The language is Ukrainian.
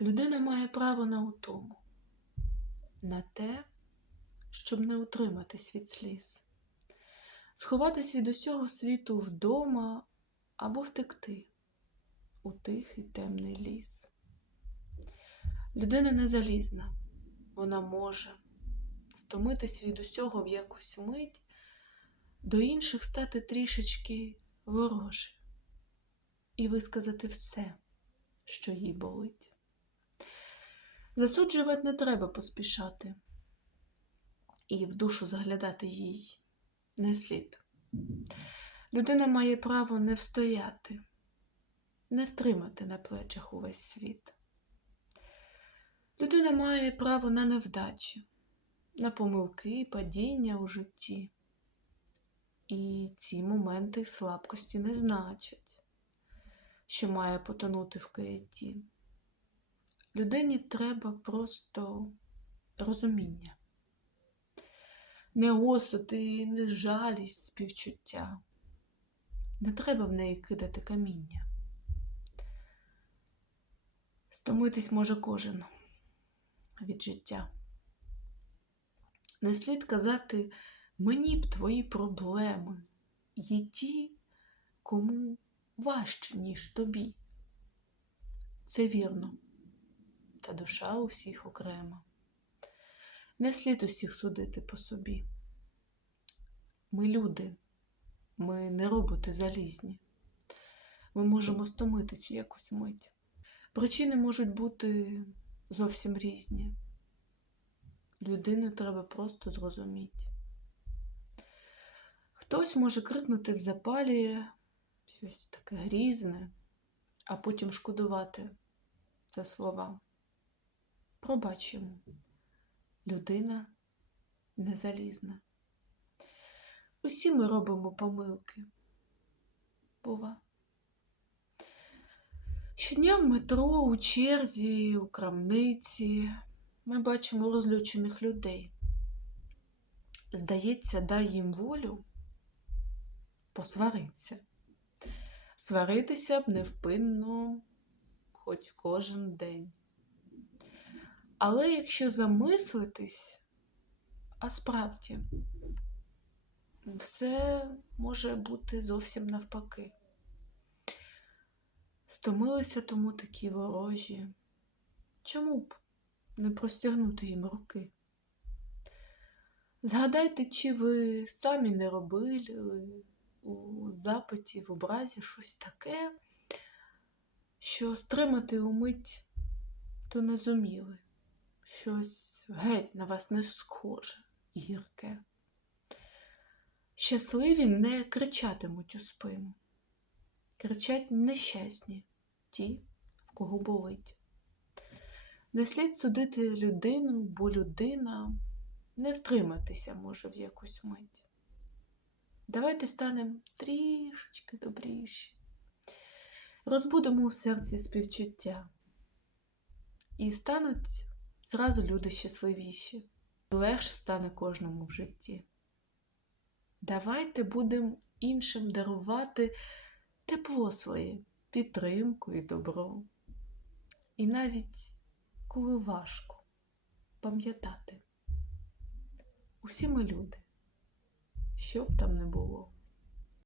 Людина має право на утому, на те, щоб не утриматись від сліз, сховатись від усього світу вдома або втекти у тихий темний ліс. Людина не залізна, вона може стомитись від усього в якусь мить, до інших стати трішечки вороже і висказати все, що їй болить. Засуджувати не треба поспішати, і в душу заглядати їй не слід. Людина має право не встояти, не втримати на плечах увесь світ. Людина має право на невдачі, на помилки падіння у житті. І ці моменти слабкості не значать, що має потонути в каятті. Людині треба просто розуміння, не осуд і не жалість співчуття. Не треба в неї кидати каміння. Стомитись може кожен від життя. Не слід казати мені б твої проблеми є ті, кому важче, ніж тобі. Це вірно, та душа у всіх окрема. Не слід усіх судити по собі. Ми люди, ми не роботи залізні. Ми можемо стомитись якусь мить. Причини можуть бути зовсім різні. Людину треба просто зрозуміти. Хтось може крикнути в запалі щось таке грізне, а потім шкодувати за слова. Пробач йому, людина не залізна. Усі ми робимо помилки. Бува. Щодня в метро, у черзі, у крамниці ми бачимо розлючених людей. Здається, дай їм волю посвариться. Сваритися б невпинно хоч кожен день. Але якщо замислитись, а справді, все може бути зовсім навпаки. Стомилися тому такі ворожі. Чому б не простягнути їм руки? Згадайте, чи ви самі не робили у запиті, в образі щось таке, що стримати умить то не зуміли, щось геть на вас не схоже, гірке. Щасливі не кричатимуть у спину, кричать нещасні ті, в кого болить. Не слід судити людину, бо людина не втриматися може в якусь мить. Давайте станемо трішечки добріші, розбудемо у серці співчуття. І стануть зразу люди щасливіші, легше стане кожному в житті. Давайте будемо іншим дарувати тепло своє, підтримку і добро. І навіть коли важко пам'ятати, усі ми люди, що б там не було.